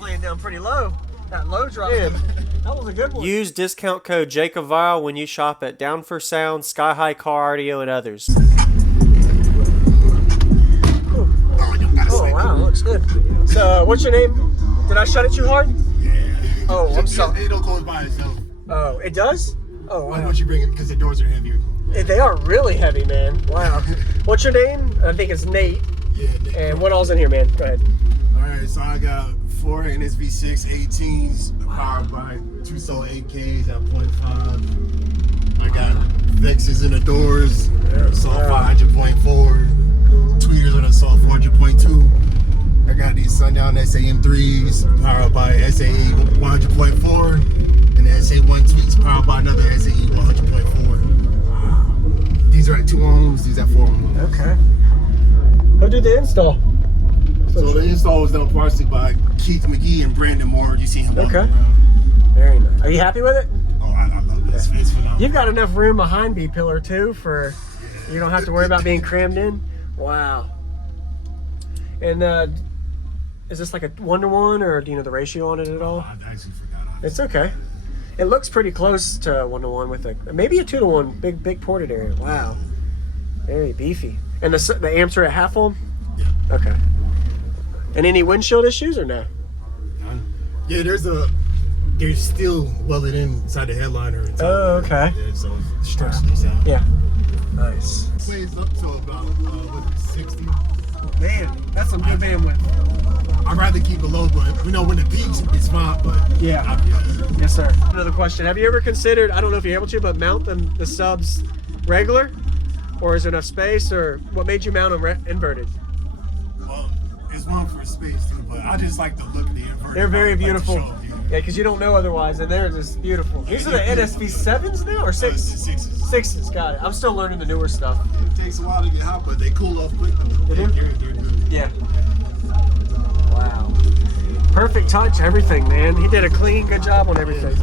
Laying down pretty low. That low drop. Man, that was a good one. Use discount code JacobViral when you shop at Down for Sound, SkyHigh Car Audio, and others. Oh, wow, looks good. So, what's your name? Did I shut it too hard? Yeah. Oh, I'm sorry. It'll close by itself. Oh, it does? Oh, wow. Why don't you bring it? Because the doors are heavier. They are really heavy, man. Wow. What's your name? I think it's Nate. Yeah, Nate. And what all's in here, man? Go ahead. Alright, so I got 4 NSV6 18s powered by 2 Soul 8Ks at 0.5. I got Vexes in the doors, Assault 500.4, tweeters on Assault 400.2. I got these Sundown SAM3s powered by SAE 100.4, and the SA1 tweets powered by another SAE 100.4. These are at 2 ohms, these at 4 ohms. Okay. Who did the install? So the install was done partially by Keith McGee and Brandon Moore. You see him walking around. Very nice. Are you happy with it? Oh, I love it. It's phenomenal. You've got enough room behind B-pillar too for you don't have to worry about being crammed in. Wow. And is this like a 1-to-1 or do you know the ratio on it at all? I actually forgot. It's okay. It looks pretty close to 1-to-1 with maybe a 2-to-1. Big ported area. Wow. Very beefy. And the amps are at half ohm? Yeah. Okay. And any windshield issues or no? None. Yeah, there's still welded inside the headliner. Oh, okay. Yeah, so it structurally sound. Yeah. Nice. Plays up to about 60. Man, that's some good bandwidth. I'd rather keep it low, but we know when it peaks, it's fine. But Yeah. Yes, sir. Another question. Have you ever considered, I don't know if you're able to, but mount the subs regular? Or is there enough space? Or what made you mount them inverted? Well, it's one for space too, but I just like the look of the inverter. They're very beautiful. Like Yeah, because you don't know otherwise, and they're just beautiful. These are the NSV7s now, or 6? 6s. 6s, got it. I'm still learning the newer stuff. It takes a while to get hot, but they cool off quick. They do? They're good. Yeah. Wow. Perfect touch, everything, man. He did a clean, good job on everything.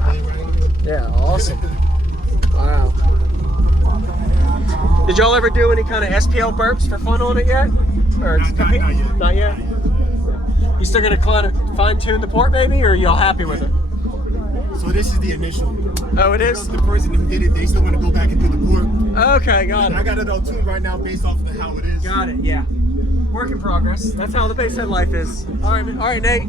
Yeah, awesome. Wow. Did y'all ever do any kind of SPL burps for fun on it yet? Or Not yet. Not yet? You still gonna fine tune the port maybe, or are y'all happy with it? So this is the initial. Oh, it is? The person who did it, they still want to go back and do the port. Okay, got I it. got it all tuned right now based off of how it is. Got it, yeah. Work in progress. That's how the basshead life is. All right, Nate.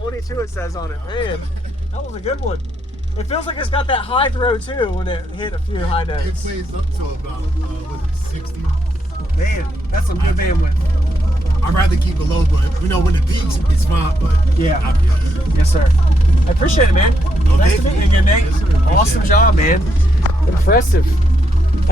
22 it says on it. Man, that was a good one. It feels like it's got that high throw too when it hit a few high It notes. plays up to about, 60. Man, that's some good bandwidth. I'd rather keep it low, but when it peaks, it's fine. But Yeah. yeah. Yes, sir. I appreciate it, man. Nice to thank meet you. you again, Nate. Yes, sir. Appreciate Awesome it. job, man. Impressive.